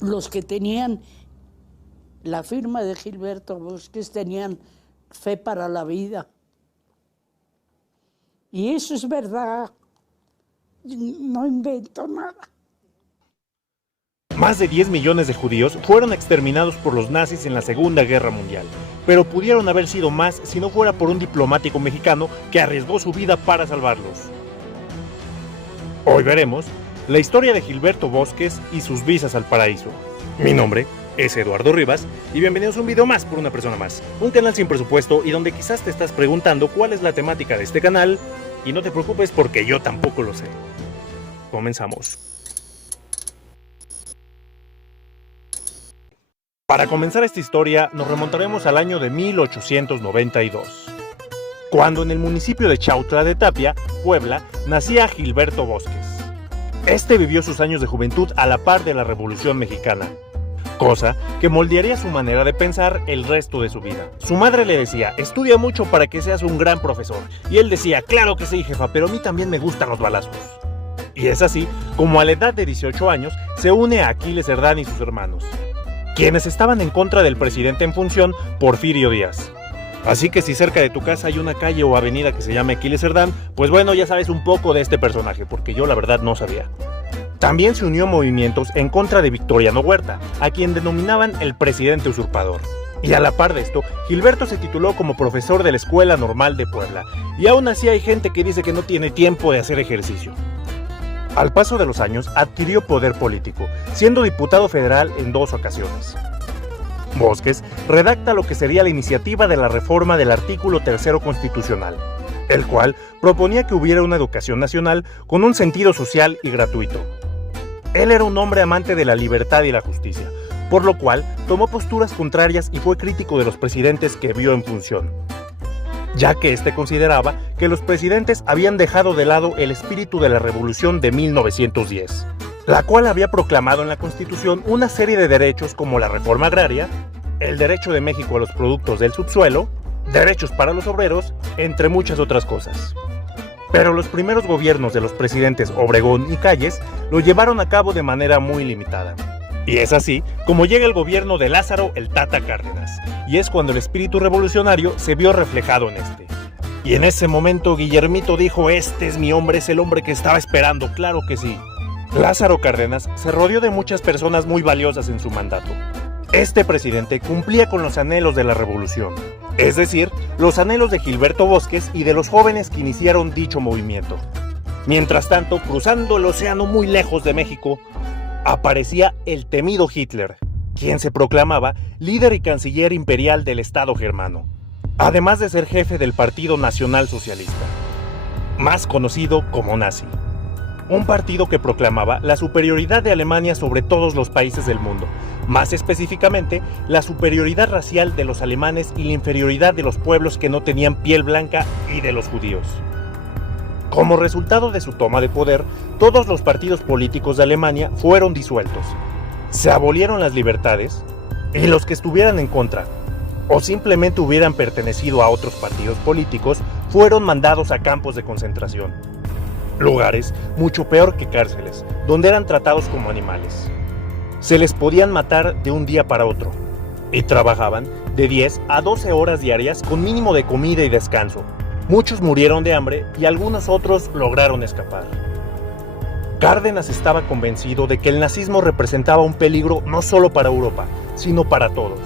Los que tenían la firma de Gilberto Bosques tenían fe para la vida. Y eso es verdad. No invento nada. Más de 10 millones de judíos fueron exterminados por los nazis en la Segunda Guerra Mundial, pero pudieron haber sido más si no fuera por un diplomático mexicano que arriesgó su vida para salvarlos. Hoy veremos la historia de Gilberto Bosques y sus visas al paraíso. Mi nombre es Eduardo Rivas y bienvenidos a un video más por una persona más, un canal sin presupuesto y donde quizás te estás preguntando cuál es la temática de este canal, y no te preocupes porque yo tampoco lo sé. Comenzamos. Para comenzar esta historia, nos remontaremos al año de 1892, cuando en el municipio de Chautla de Tapia, Puebla, nacía Gilberto Bosques. Este vivió sus años de juventud a la par de la Revolución Mexicana, cosa que moldearía su manera de pensar el resto de su vida. Su madre le decía, estudia mucho para que seas un gran profesor, y él decía, claro que sí, jefa, pero a mí también me gustan los balazos. Y es así como a la edad de 18 años se une a Aquiles Cerdán y sus hermanos, quienes estaban en contra del presidente en función, Porfirio Díaz. Así que si cerca de tu casa hay una calle o avenida que se llame Aquiles Cerdán, pues bueno, ya sabes un poco de este personaje, porque yo la verdad no sabía. También se unió a movimientos en contra de Victoriano Huerta, a quien denominaban el presidente usurpador. Y a la par de esto, Gilberto se tituló como profesor de la Escuela Normal de Puebla, y aún así hay gente que dice que no tiene tiempo de hacer ejercicio. Al paso de los años, adquirió poder político, siendo diputado federal en 2 ocasiones. Bosques redacta lo que sería la iniciativa de la reforma del artículo 3 constitucional, el cual proponía que hubiera una educación nacional con un sentido social y gratuito. Él era un hombre amante de la libertad y la justicia, por lo cual tomó posturas contrarias y fue crítico de los presidentes que vio en función, ya que éste consideraba que los presidentes habían dejado de lado el espíritu de la Revolución de 1910, la cual había proclamado en la Constitución una serie de derechos como la reforma agraria, el derecho de México a los productos del subsuelo, derechos para los obreros, entre muchas otras cosas. Pero los primeros gobiernos de los presidentes Obregón y Calles lo llevaron a cabo de manera muy limitada. Y es así como llega el gobierno de Lázaro el Tata Cárdenas, y es cuando el espíritu revolucionario se vio reflejado en este. Y en ese momento Guillermito dijo, este es mi hombre, es el hombre que estaba esperando, claro que sí. Lázaro Cárdenas se rodeó de muchas personas muy valiosas en su mandato. Este presidente cumplía con los anhelos de la revolución, es decir, los anhelos de Gilberto Bosques y de los jóvenes que iniciaron dicho movimiento. Mientras tanto, cruzando el océano muy lejos de México, aparecía el temido Hitler, quien se proclamaba líder y canciller imperial del Estado germano, además de ser jefe del Partido Nacional Socialista, más conocido como nazi. Un partido que proclamaba la superioridad de Alemania sobre todos los países del mundo, más específicamente la superioridad racial de los alemanes y la inferioridad de los pueblos que no tenían piel blanca y de los judíos. Como resultado de su toma de poder, todos los partidos políticos de Alemania fueron disueltos. Se abolieron las libertades y los que estuvieran en contra o simplemente hubieran pertenecido a otros partidos políticos fueron mandados a campos de concentración. Lugares mucho peor que cárceles, donde eran tratados como animales. Se les podían matar de un día para otro y trabajaban de 10 a 12 horas diarias con mínimo de comida y descanso. Muchos murieron de hambre y algunos otros lograron escapar. Cárdenas estaba convencido de que el nazismo representaba un peligro no solo para Europa, sino para todos.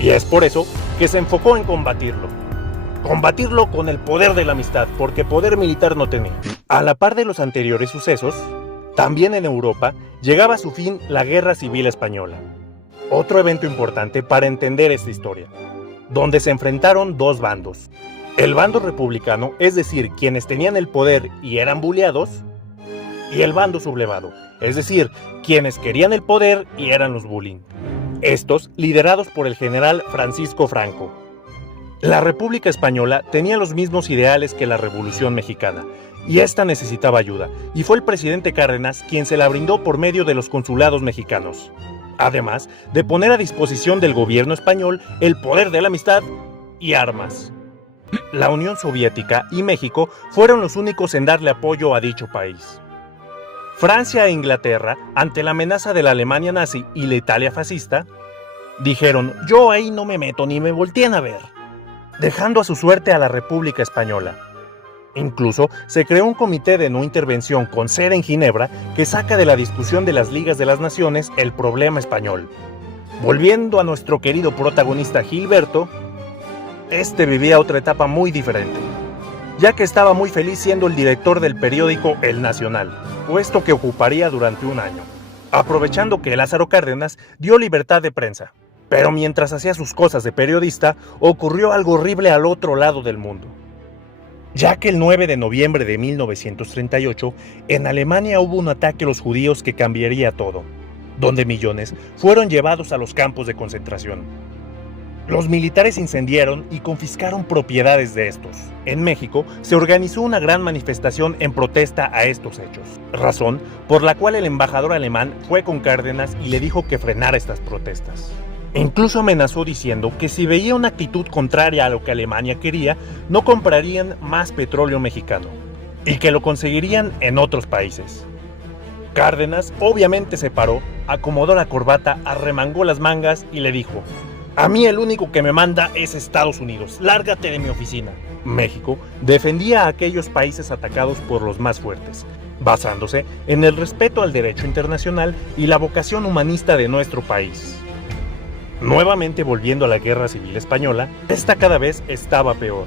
Y es por eso que se enfocó en combatirlo. Combatirlo con el poder de la amistad, porque poder militar no tenía. A la par de los anteriores sucesos, también en Europa llegaba a su fin la Guerra Civil Española. Otro evento importante para entender esta historia, donde se enfrentaron 2 bandos. El bando republicano, es decir, quienes tenían el poder y eran buleados, y el bando sublevado, es decir, quienes querían el poder y eran los bullying. Estos liderados por el general Francisco Franco. La República Española tenía los mismos ideales que la Revolución Mexicana, y esta necesitaba ayuda, y fue el presidente Cárdenas quien se la brindó por medio de los consulados mexicanos, además de poner a disposición del gobierno español el poder de la amistad y armas. La Unión Soviética y México fueron los únicos en darle apoyo a dicho país. Francia e Inglaterra, ante la amenaza de la Alemania nazi y la Italia fascista, dijeron: yo ahí no me meto ni me volteen a ver, dejando a su suerte a la República Española. Incluso se creó un comité de no intervención con sede en Ginebra que saca de la discusión de las ligas de las naciones el problema español. Volviendo a nuestro querido protagonista Gilberto, este vivía otra etapa muy diferente, ya que estaba muy feliz siendo el director del periódico El Nacional, puesto que ocuparía durante un año, aprovechando que Lázaro Cárdenas dio libertad de prensa. Pero mientras hacía sus cosas de periodista, ocurrió algo horrible al otro lado del mundo. Ya que el 9 de noviembre de 1938, en Alemania hubo un ataque a los judíos que cambiaría todo, donde millones fueron llevados a los campos de concentración. Los militares incendiaron y confiscaron propiedades de estos. En México se organizó una gran manifestación en protesta a estos hechos, razón por la cual el embajador alemán fue con Cárdenas y le dijo que frenara estas protestas. Incluso amenazó diciendo que si veía una actitud contraria a lo que Alemania quería, no comprarían más petróleo mexicano y que lo conseguirían en otros países. Cárdenas obviamente se paró, acomodó la corbata, arremangó las mangas y le dijo: a mí el único que me manda es Estados Unidos, lárgate de mi oficina. México defendía a aquellos países atacados por los más fuertes, basándose en el respeto al derecho internacional y la vocación humanista de nuestro país. Nuevamente volviendo a la Guerra Civil Española, esta cada vez estaba peor.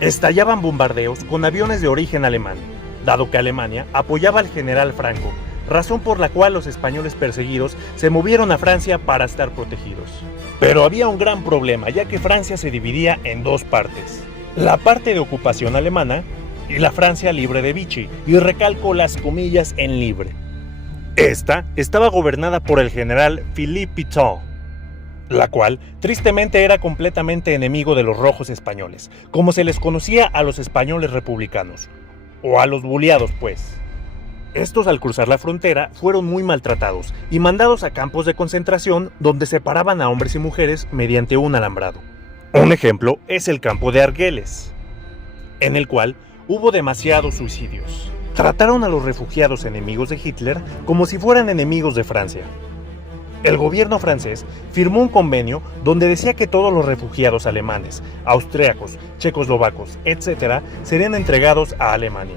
Estallaban bombardeos con aviones de origen alemán, dado que Alemania apoyaba al general Franco, razón por la cual los españoles perseguidos se movieron a Francia para estar protegidos. Pero había un gran problema, ya que Francia se dividía en dos partes: la parte de ocupación alemana y la Francia libre de Vichy, y recalco las comillas en libre. Esta estaba gobernada por el general Philippe Pétain, la cual tristemente era completamente enemigo de los rojos españoles, como se les conocía a los españoles republicanos, o a los buleados pues. Estos, al cruzar la frontera, fueron muy maltratados y mandados a campos de concentración donde separaban a hombres y mujeres mediante un alambrado. Un ejemplo es el campo de Argeles, en el cual hubo demasiados suicidios. Trataron a los refugiados enemigos de Hitler como si fueran enemigos de Francia. El gobierno francés firmó un convenio donde decía que todos los refugiados alemanes, austríacos, checoslovacos, etc. serían entregados a Alemania,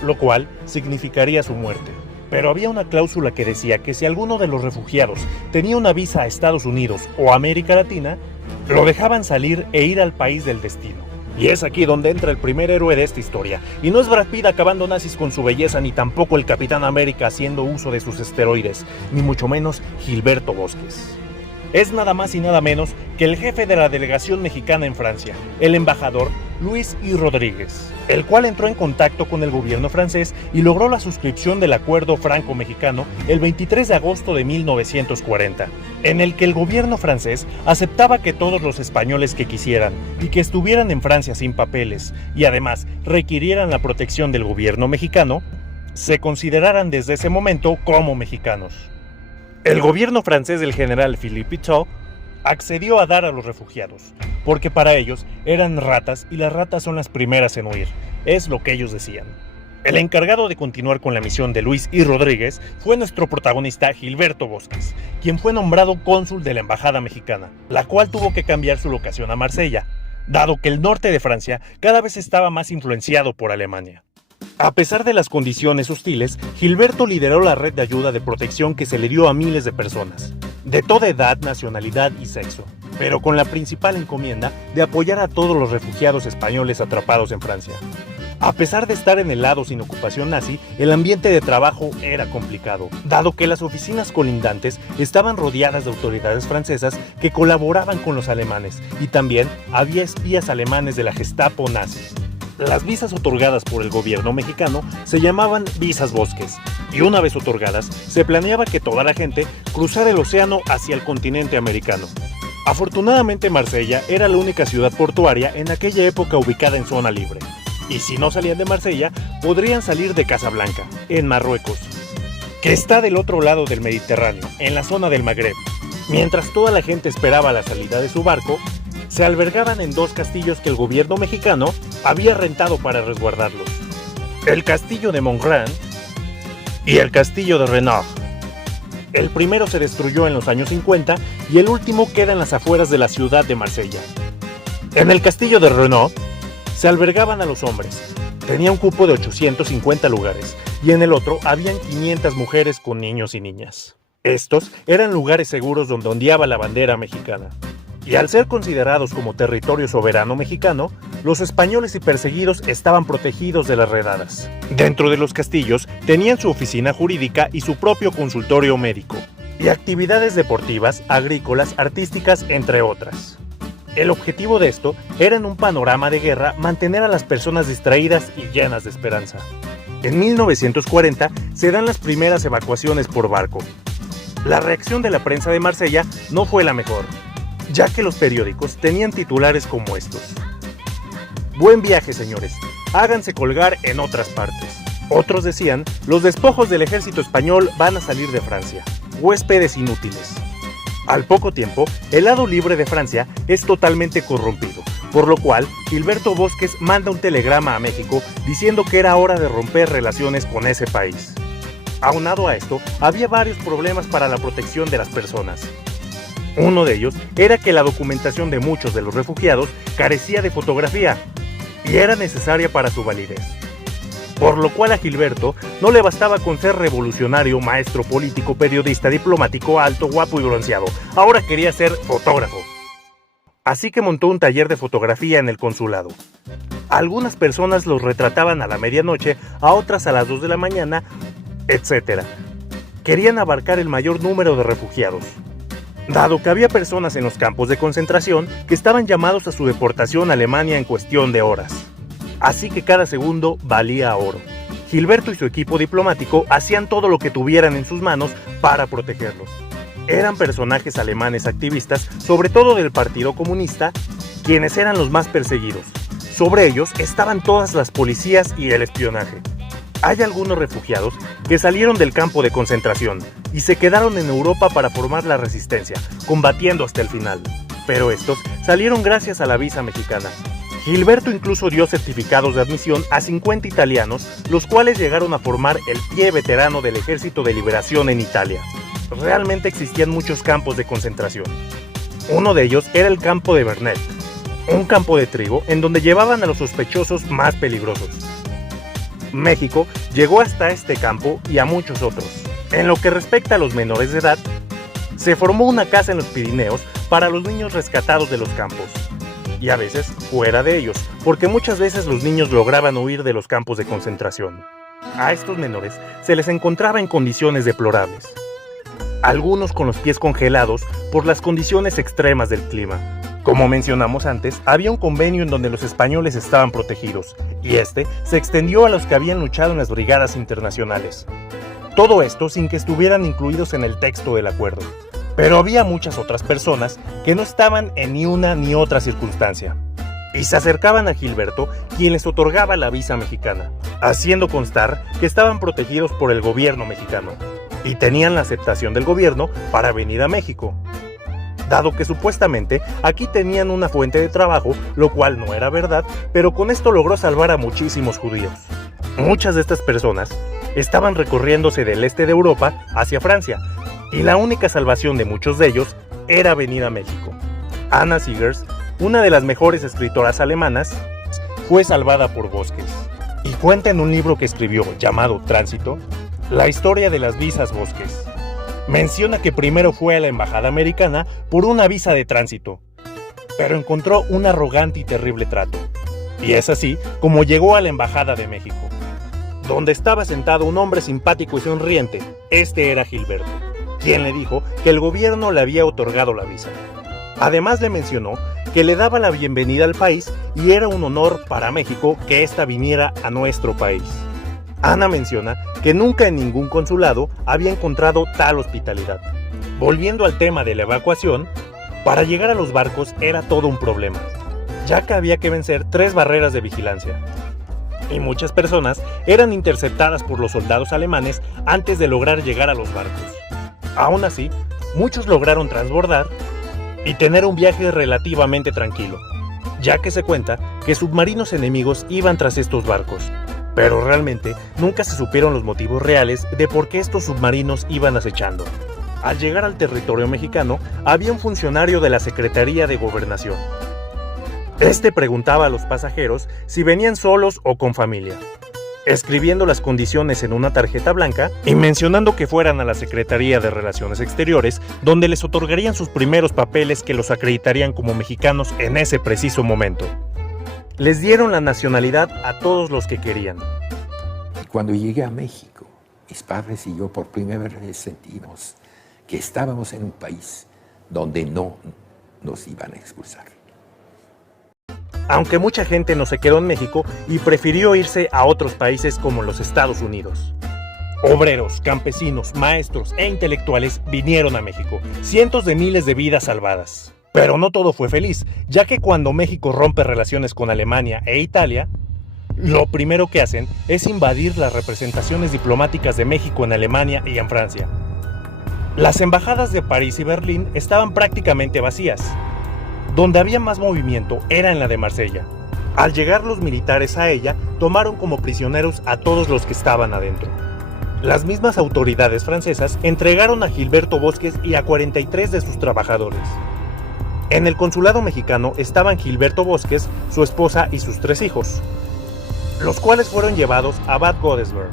lo cual significaría su muerte. Pero había una cláusula que decía que si alguno de los refugiados tenía una visa a Estados Unidos o América Latina, lo dejaban salir e ir al país del destino. Y es aquí donde entra el primer héroe de esta historia, y no es Brad Pitt acabando nazis con su belleza, ni tampoco el Capitán América haciendo uso de sus esteroides, ni mucho menos Gilberto Bosques. Es nada más y nada menos que el jefe de la delegación mexicana en Francia, el embajador Luis I. Rodríguez, el cual entró en contacto con el gobierno francés y logró la suscripción del Acuerdo Franco-Mexicano el 23 de agosto de 1940, en el que el gobierno francés aceptaba que todos los españoles que quisieran y que estuvieran en Francia sin papeles y además requirieran la protección del gobierno mexicano, se consideraran desde ese momento como mexicanos. El gobierno francés del general Philippe Pétain accedió a dar a los refugiados, porque para ellos eran ratas y las ratas son las primeras en huir, es lo que ellos decían. El encargado de continuar con la misión de Luis I. Rodríguez fue nuestro protagonista Gilberto Bosques, quien fue nombrado cónsul de la embajada mexicana, la cual tuvo que cambiar su locación a Marsella, dado que el norte de Francia cada vez estaba más influenciado por Alemania. A pesar de las condiciones hostiles, Gilberto lideró la red de ayuda de protección que se le dio a miles de personas, de toda edad, nacionalidad y sexo, pero con la principal encomienda de apoyar a todos los refugiados españoles atrapados en Francia. A pesar de estar en el lado sin ocupación nazi, el ambiente de trabajo era complicado, dado que las oficinas colindantes estaban rodeadas de autoridades francesas que colaboraban con los alemanes, y también había espías alemanes de la Gestapo nazis. Las visas otorgadas por el gobierno mexicano se llamaban visas Bosques, y una vez otorgadas, se planeaba que toda la gente cruzara el océano hacia el continente americano. Afortunadamente Marsella era la única ciudad portuaria en aquella época ubicada en zona libre, y si no salían de Marsella, podrían salir de Casablanca, en Marruecos, que está del otro lado del Mediterráneo, en la zona del Magreb. Mientras toda la gente esperaba la salida de su barco, se albergaban en dos castillos que el gobierno mexicano había rentado para resguardarlos: el castillo de Montgrand y el castillo de Renaud. El primero se destruyó en los años 50 y el último queda en las afueras de la ciudad de Marsella. En el castillo de Renaud se albergaban a los hombres. Tenía un cupo de 850 lugares y en el otro habían 500 mujeres con niños y niñas. Estos eran lugares seguros donde ondeaba la bandera mexicana. Y al ser considerados como territorio soberano mexicano, los españoles y perseguidos estaban protegidos de las redadas. Dentro de los castillos tenían su oficina jurídica y su propio consultorio médico, y actividades deportivas, agrícolas, artísticas, entre otras. El objetivo de esto era en un panorama de guerra mantener a las personas distraídas y llenas de esperanza. En 1940 se dan las primeras evacuaciones por barco. La reacción de la prensa de Marsella no fue la mejor, ya que los periódicos tenían titulares como estos: "Buen viaje, señores, háganse colgar en otras partes". Otros decían: "Los despojos del ejército español van a salir de Francia, huéspedes inútiles". Al poco tiempo, el lado libre de Francia es totalmente corrompido, por lo cual Gilberto Bosques manda un telegrama a México diciendo que era hora de romper relaciones con ese país. Aunado a esto, había varios problemas para la protección de las personas. Uno de ellos era que la documentación de muchos de los refugiados carecía de fotografía y era necesaria para su validez. Por lo cual a Gilberto no le bastaba con ser revolucionario, maestro, político, periodista, diplomático, alto, guapo y bronceado. Ahora quería ser fotógrafo. Así que montó un taller de fotografía en el consulado. Algunas personas los retrataban a la medianoche, a otras a las 2 de la mañana, etc. Querían abarcar el mayor número de refugiados, dado que había personas en los campos de concentración que estaban llamados a su deportación a Alemania en cuestión de horas. Así que cada segundo valía oro. Gilberto y su equipo diplomático hacían todo lo que tuvieran en sus manos para protegerlos. Eran personajes alemanes activistas, sobre todo del Partido Comunista, quienes eran los más perseguidos. Sobre ellos estaban todas las policías y el espionaje. Hay algunos refugiados que salieron del campo de concentración y se quedaron en Europa para formar la resistencia, combatiendo hasta el final. Pero estos salieron gracias a la visa mexicana. Gilberto incluso dio certificados de admisión a 50 italianos, los cuales llegaron a formar el pie veterano del Ejército de Liberación en Italia. Realmente existían muchos campos de concentración. Uno de ellos era el campo de Vernet, un campo de trigo en donde llevaban a los sospechosos más peligrosos. México llegó hasta este campo y a muchos otros. En lo que respecta a los menores de edad, se formó una casa en los Pirineos para los niños rescatados de los campos, y a veces fuera de ellos, porque muchas veces los niños lograban huir de los campos de concentración. A estos menores se les encontraba en condiciones deplorables, algunos con los pies congelados por las condiciones extremas del clima. Como mencionamos antes, había un convenio en donde los españoles estaban protegidos, y este se extendió a los que habían luchado en las brigadas internacionales. Todo esto sin que estuvieran incluidos en el texto del acuerdo. Pero había muchas otras personas que no estaban en ni una ni otra circunstancia, y se acercaban a Gilberto, quien les otorgaba la visa mexicana, haciendo constar que estaban protegidos por el gobierno mexicano, y tenían la aceptación del gobierno para venir a México, dado que supuestamente aquí tenían una fuente de trabajo, lo cual no era verdad, pero con esto logró salvar a muchísimos judíos. Muchas de estas personas estaban recorriéndose del este de Europa hacia Francia, y la única salvación de muchos de ellos era venir a México. Anna Siegers, una de las mejores escritoras alemanas, fue salvada por Bosques, y cuenta en un libro que escribió llamado Tránsito, la historia de las visas Bosques. Menciona que primero fue a la embajada americana por una visa de tránsito, pero encontró un arrogante y terrible trato, y es así como llegó a la embajada de México, donde estaba sentado un hombre simpático y sonriente. Este era Gilberto, quien le dijo que el gobierno le había otorgado la visa. Además le mencionó que le daba la bienvenida al país y era un honor para México que ésta viniera a nuestro país. Ana menciona que nunca en ningún consulado había encontrado tal hospitalidad. Volviendo al tema de la evacuación, para llegar a los barcos era todo un problema, ya que había que vencer 3 barreras de vigilancia, y muchas personas eran interceptadas por los soldados alemanes antes de lograr llegar a los barcos. Aún así, muchos lograron transbordar y tener un viaje relativamente tranquilo, ya que se cuenta que submarinos enemigos iban tras estos barcos. pero realmente nunca se supieron los motivos reales de por qué estos submarinos iban acechando. Al llegar al territorio mexicano, había un funcionario de la Secretaría de Gobernación. Este preguntaba a los pasajeros si venían solos o con familia, escribiendo las condiciones en una tarjeta blanca y mencionando que fueran a la Secretaría de Relaciones Exteriores, donde les otorgarían sus primeros papeles que los acreditarían como mexicanos en ese preciso momento. Les dieron la nacionalidad a todos los que querían. Cuando llegué a México, mis padres y yo por primera vez sentimos que estábamos en un país donde no nos iban a expulsar. Aunque mucha gente no se quedó en México y prefirió irse a otros países como los Estados Unidos. Obreros, campesinos, maestros e intelectuales vinieron a México, cientos de miles de vidas salvadas. Pero no todo fue feliz, ya que cuando México rompe relaciones con Alemania e Italia, lo primero que hacen es invadir las representaciones diplomáticas de México en Alemania y en Francia. Las embajadas de París y Berlín estaban prácticamente vacías. Donde había más movimiento era en la de Marsella. Al llegar los militares a ella, tomaron como prisioneros a todos los que estaban adentro. Las mismas autoridades francesas entregaron a Gilberto Bosques y a 43 de sus trabajadores. En el consulado mexicano estaban Gilberto Bosques, su esposa y sus 3 hijos, los cuales fueron llevados a Bad Godesberg,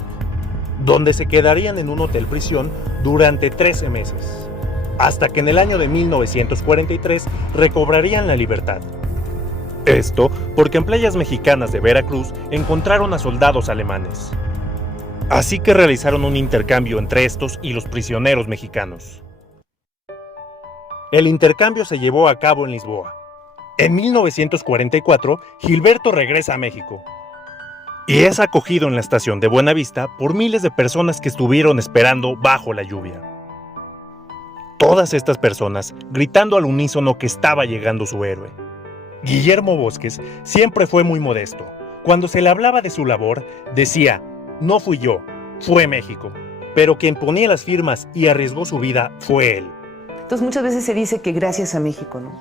donde se quedarían en un hotel prisión durante 13 meses, hasta que en el año de 1943 recobrarían la libertad. Esto porque en playas mexicanas de Veracruz encontraron a soldados alemanes. Así que realizaron un intercambio entre estos y los prisioneros mexicanos. El intercambio se llevó a cabo en Lisboa. En 1944, Gilberto regresa a México y es acogido en la estación de Buenavista por miles de personas que estuvieron esperando bajo la lluvia. Todas estas personas gritando al unísono que estaba llegando su héroe. Guillermo Bosques siempre fue muy modesto. Cuando se le hablaba de su labor, decía: "No fui yo, fue México". Pero quien ponía las firmas y arriesgó su vida fue él. Entonces muchas veces se dice que gracias a México, ¿no?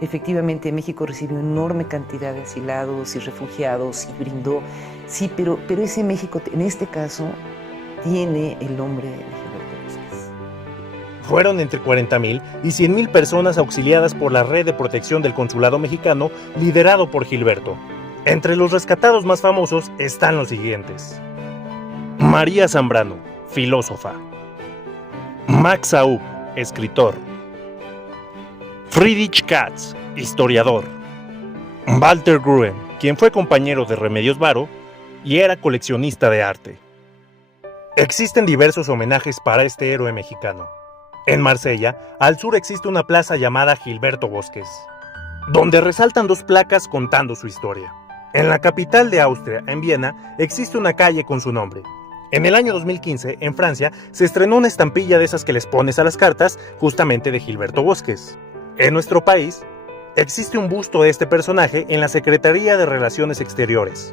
Efectivamente, México recibió enorme cantidad de asilados y refugiados y brindó. Sí, pero ese México, en este caso, tiene el nombre de Gilberto Bosques. Fueron entre 40,000 y 100,000 personas auxiliadas por la red de protección del consulado mexicano liderado por Gilberto. Entre los rescatados más famosos están los siguientes: María Zambrano, filósofa; Max Aub, escritor; Friedrich Katz, historiador; Walter Gruen, quien fue compañero de Remedios Varo y era coleccionista de arte. Existen diversos homenajes para este héroe mexicano. En Marsella, al sur existe una plaza llamada Gilberto Bosques, donde resaltan 2 placas contando su historia. En la capital de Austria, en Viena, existe una calle con su nombre. En el año 2015, en Francia, se estrenó una estampilla de esas que les pones a las cartas, justamente de Gilberto Bosques. En nuestro país, existe un busto de este personaje en la Secretaría de Relaciones Exteriores.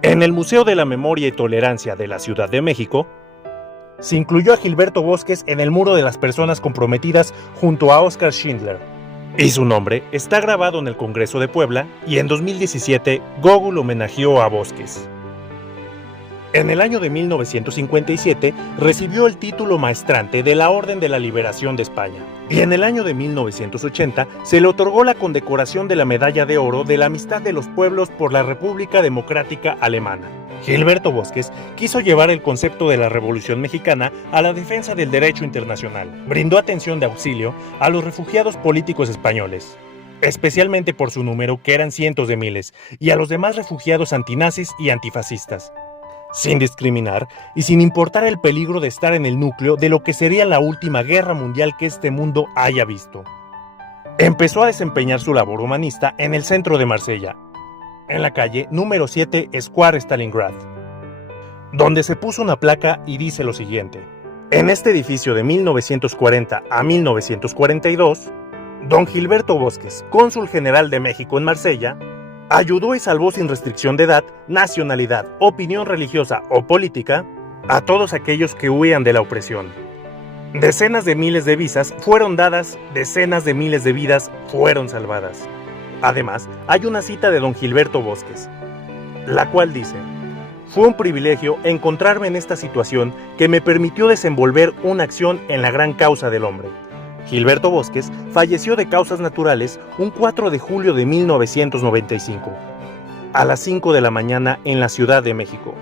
En el Museo de la Memoria y Tolerancia de la Ciudad de México, se incluyó a Gilberto Bosques en el muro de las personas comprometidas junto a Oskar Schindler, y su nombre está grabado en el Congreso de Puebla, y en 2017 Google homenajeó a Bosques. En el año de 1957 recibió el título maestrante de la Orden de la Liberación de España, y en el año de 1980 se le otorgó la condecoración de la Medalla de Oro de la Amistad de los Pueblos por la República Democrática Alemana. Gilberto Bosques quiso llevar el concepto de la Revolución Mexicana a la defensa del derecho internacional. Brindó atención de auxilio a los refugiados políticos españoles, especialmente por su número, que eran cientos de miles, y a los demás refugiados antinazis y antifascistas, sin discriminar y sin importar el peligro de estar en el núcleo de lo que sería la última guerra mundial que este mundo haya visto. Empezó a desempeñar su labor humanista en el centro de Marsella, en la calle número 7 Square Stalingrad, donde se puso una placa y dice lo siguiente: en este edificio de 1940 a 1942, don Gilberto Bosques, cónsul general de México en Marsella, ayudó y salvó sin restricción de edad, nacionalidad, opinión religiosa o política a todos aquellos que huían de la opresión. Decenas de miles de visas fueron dadas, decenas de miles de vidas fueron salvadas. Además, hay una cita de don Gilberto Bosques, la cual dice: Fue un privilegio encontrarme en esta situación que me permitió desenvolver una acción en la gran causa del hombre. Gilberto Bosques falleció de causas naturales un 4 de julio de 1995, a las 5 de la mañana en la Ciudad de México,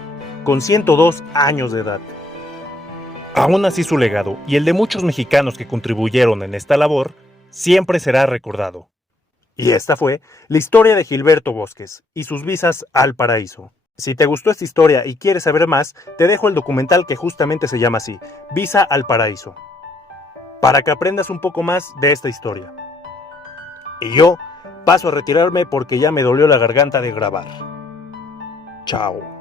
con 102 años de edad. Aún así, su legado y el de muchos mexicanos que contribuyeron en esta labor siempre será recordado. Y esta fue la historia de Gilberto Bosques y sus visas al paraíso. Si te gustó esta historia y quieres saber más, te dejo el documental que justamente se llama así, Visa al Paraíso, para que aprendas un poco más de esta historia. Y yo paso a retirarme porque ya me dolió la garganta de grabar. Chao.